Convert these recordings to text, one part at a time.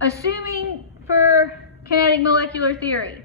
Assuming for kinetic molecular theory,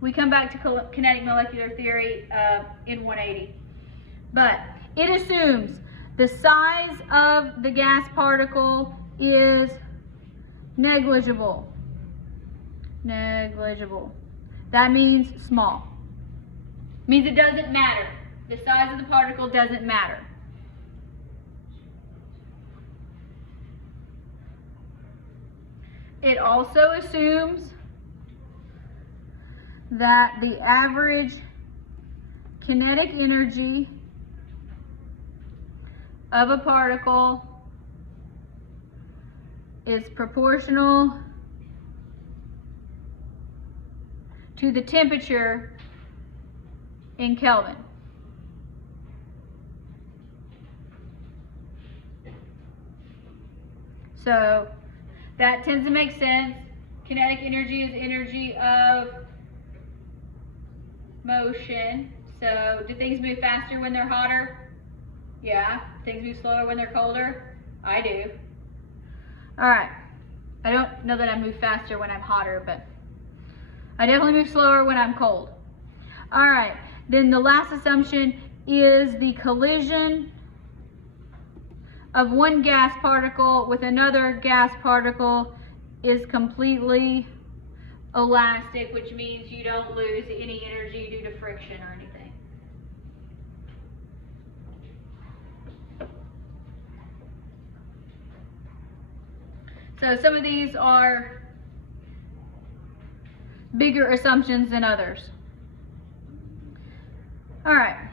we come back to kinetic molecular theory in 180, but it assumes the size of the gas particle is negligible. Negligible. That means small. Means it doesn't matter. The size of the particle doesn't matter. It also assumes that the average kinetic energy of a particle is proportional to the temperature in Kelvin. So that tends to make sense. Kinetic energy is energy of motion. So do things move faster when they're hotter? Yeah. Things move slower when they're colder? I do. All right. I don't know that I move faster when I'm hotter, but I definitely move slower when I'm cold. All right. Then the last assumption is the collision of one gas particle with another gas particle is completely elastic, which means you don't lose any energy due to friction or anything. So some of these are bigger assumptions than others. All right.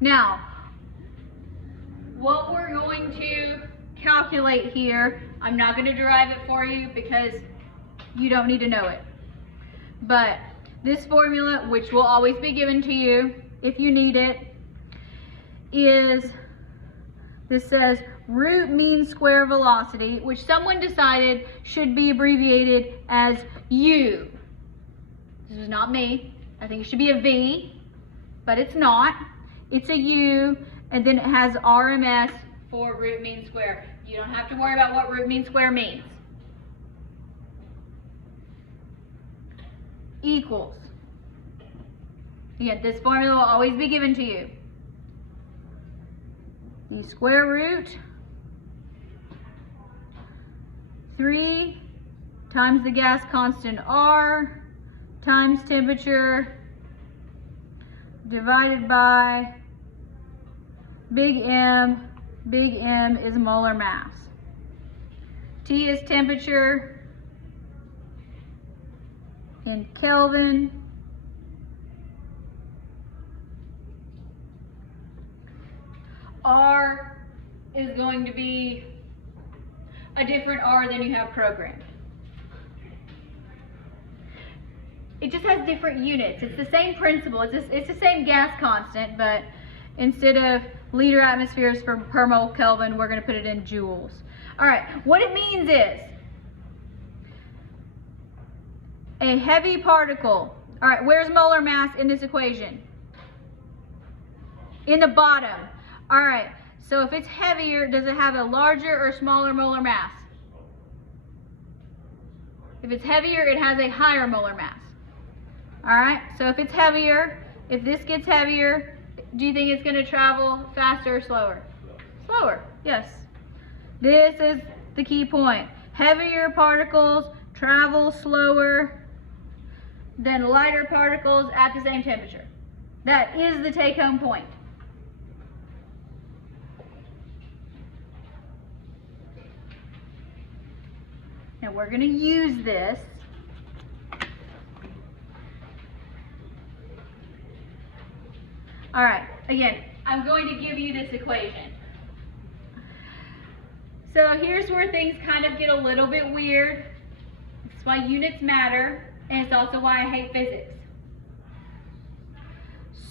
Now, what we're going to calculate here, I'm not going to derive it for you because you don't need to know it. But this formula, which will always be given to you if you need it, this says root mean square velocity, which someone decided should be abbreviated as U. This is not me. I think it should be a V, but it's not. It's a U, and then it has RMS for root mean square. You don't have to worry about what root mean square means. Equals. Again, this formula will always be given to you. The square root 3 times the gas constant R times temperature divided by big M. Big M is molar mass. T is temperature in Kelvin. R is going to be a different R than you have programmed. It just has different units. It's the same principle. It's the same gas constant, but instead of liter atmospheres per mole Kelvin, we're going to put it in joules. All right, what it means is a heavy particle. All right, where's molar mass in this equation? In the bottom. All right, so if it's heavier, does it have a larger or smaller molar mass? If it's heavier, it has a higher molar mass. All right, so if it's heavier, if this gets heavier, do you think it's going to travel faster or slower? Slower, yes. This is the key point. Heavier particles travel slower than lighter particles at the same temperature. That is the take-home point. Now we're going to use this all right, again, I'm going to give you this equation. So here's where things kind of get a little bit weird. It's why units matter, and it's also why I hate physics.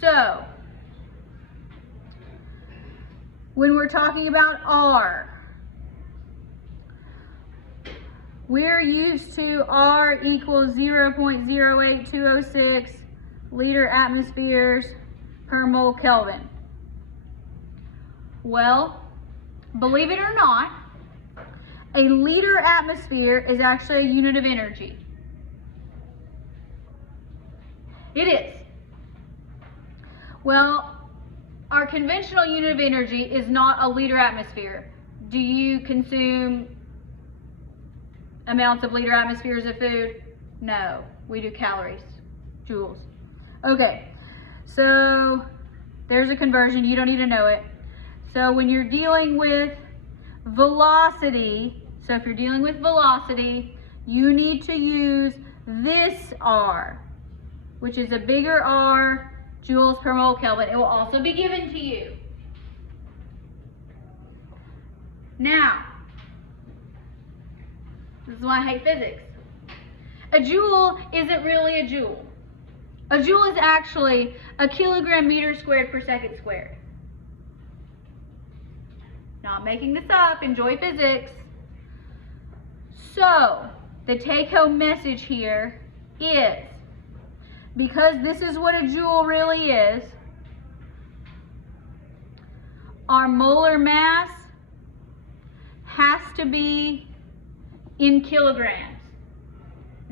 So, when we're talking about R, we're used to R equals 0.08206 liter atmospheres per mole Kelvin. Well, believe it or not, a liter atmosphere is actually a unit of energy. It is. Well, our conventional unit of energy is not a liter atmosphere. Do you consume amounts of liter atmospheres of food? No, we do calories, joules. Okay, so there's a conversion, you don't need to know it. So when you're dealing with velocity, so if you're dealing with velocity, you need to use this R, which is a bigger R, joules per mole Kelvin. It will also be given to you. Now, this is why I hate physics. A joule isn't really a joule. A joule is actually a kilogram meter squared per second squared. Not making this up, enjoy physics. So, the take-home message here is, because this is what a joule really is, our molar mass has to be in kilograms.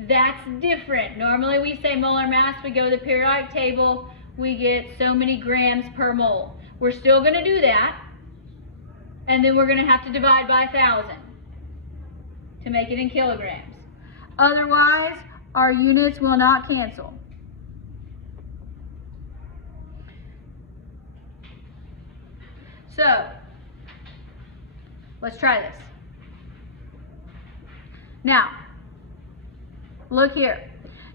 That's different. Normally we say molar mass, we go to the periodic table, we get so many grams per mole. We're still going to do that, and then we're going to have to divide by 1,000 to make it in kilograms. Otherwise, our units will not cancel. So, let's try this. Now, look here.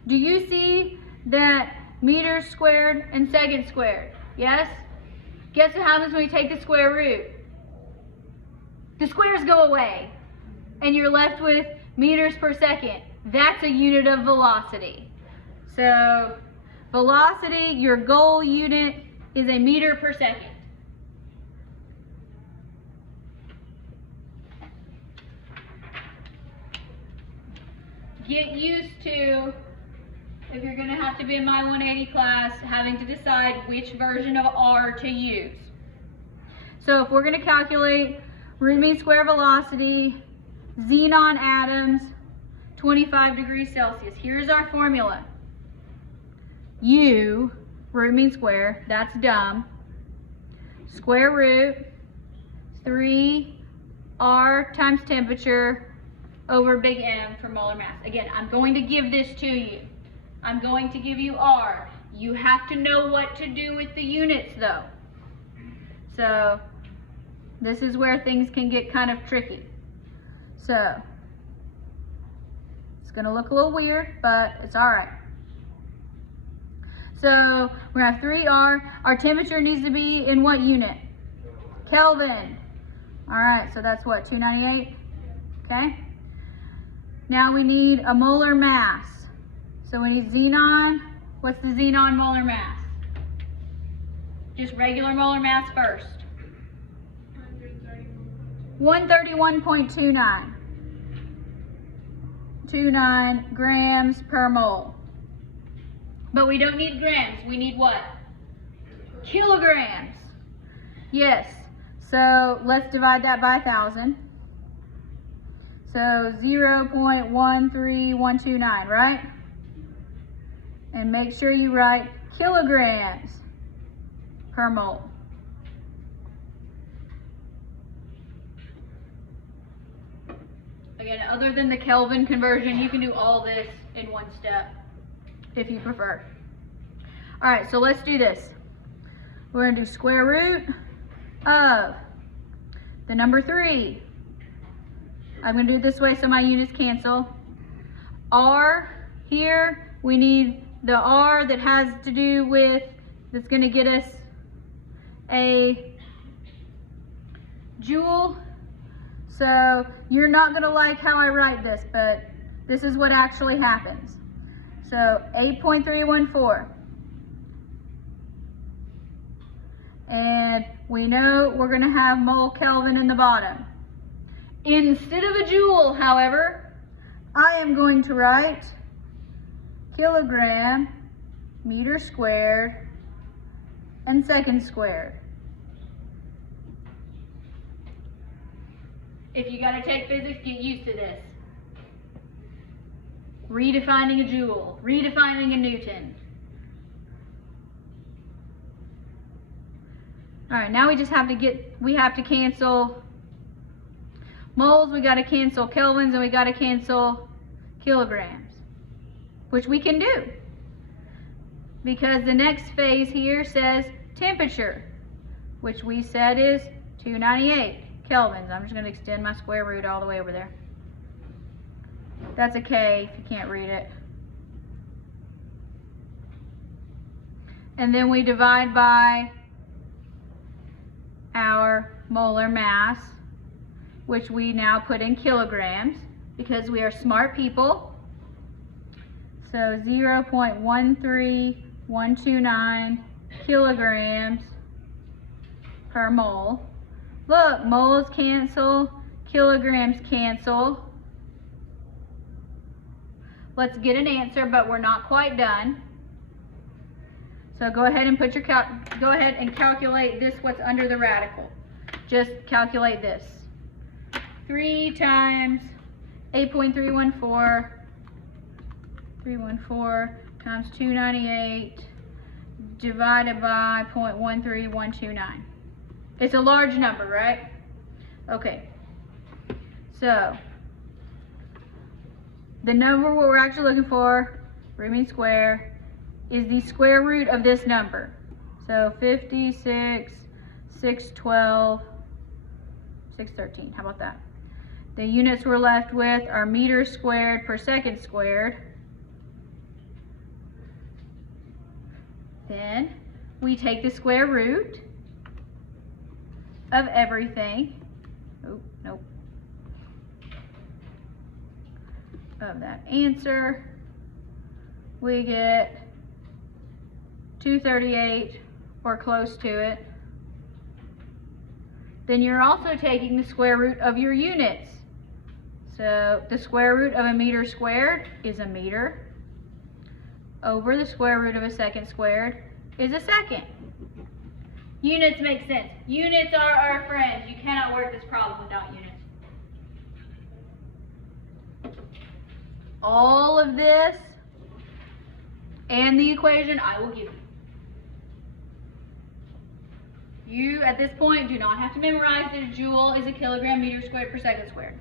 Do you see that meters squared and seconds squared? Yes? Guess what happens when we take the square root? The squares go away, and you're left with meters per second. That's a unit of velocity. So, velocity, your goal unit, is a meter per second. Get used to, if you're going to have to be in my 180 class, having to decide which version of R to use. So if we're going to calculate root mean square velocity, xenon atoms, 25 degrees Celsius, here's our formula. U, root mean square, that's dumb, square root 3R times temperature over big M for molar mass. Again, I'm going to give this to you. I'm going to give you R. You have to know what to do with the units though. So this is where things can get kind of tricky. So it's going to look a little weird, but it's all right. So we're going to have 3R. Our temperature needs to be in what unit? Kelvin. All right, so that's what, 298? Okay. Now we need a molar mass. So we need xenon. What's the xenon molar mass? Just regular molar mass first. 131.29. 29 grams per mole. But we don't need grams. We need what? Kilograms. Yes. So let's divide that by 1,000. So 0.13129, right? And make sure you write kilograms per mole. Again, other than the Kelvin conversion, you can do all this in one step if you prefer. All right, so let's do this. We're going to do square root of the number 3. I'm going to do it this way so my units cancel. R here, we need the R that has to do with, that's going to get us a joule. So you're not going to like how I write this, but this is what actually happens. So 8.314. And we know we're going to have mole Kelvin in the bottom. Instead of a joule, however, I am going to write kilogram, meter squared, and second squared. If you gotta take physics, get used to this. Redefining a joule, redefining a Newton. All right, now we just have to cancel moles, we gotta cancel kelvins, and we gotta cancel kilograms, which we can do because the next phase here says temperature, which we said is 298 kelvins. I'm just gonna extend my square root all the way over there. That's a K if you can't read it. And then we divide by our molar mass, which we now put in kilograms because we are smart people. So 0.13129 kilograms per mole. Look, moles cancel, kilograms cancel. Let's get an answer, but we're not quite done. So go ahead and put your go ahead and calculate this, what's under the radical. Just calculate this. 3 times 8.314 times 298 divided by 0.13129. It's a large number, right? Okay. So the number what we're actually looking for, root mean square, is the square root of this number. So 56, 612, 613. How about that? The units we're left with are meters squared per second squared. Then we take the square root of everything. Oh, nope. Of that answer. We get 238 or close to it. Then you're also taking the square root of your units. So the square root of a meter squared is a meter over the square root of a second squared is a second. Units make sense. Units are our friends. You cannot work this problem without units. All of this and the equation I will give you. You, at this point, do not have to memorize that a joule is a kilogram meter squared per second squared.